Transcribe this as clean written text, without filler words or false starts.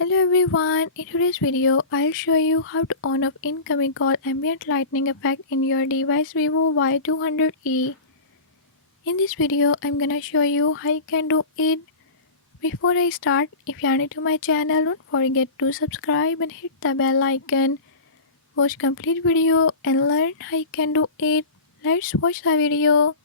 Hello everyone, in today's video I'll show you how to on off incoming call ambient lighting effect in your device Vivo Y200e. In this video I'm gonna show you how you can do it. Before I start, if you are new to my channel, don't forget to subscribe and hit the bell icon. Watch complete video and learn how you can do it. Let's watch the video.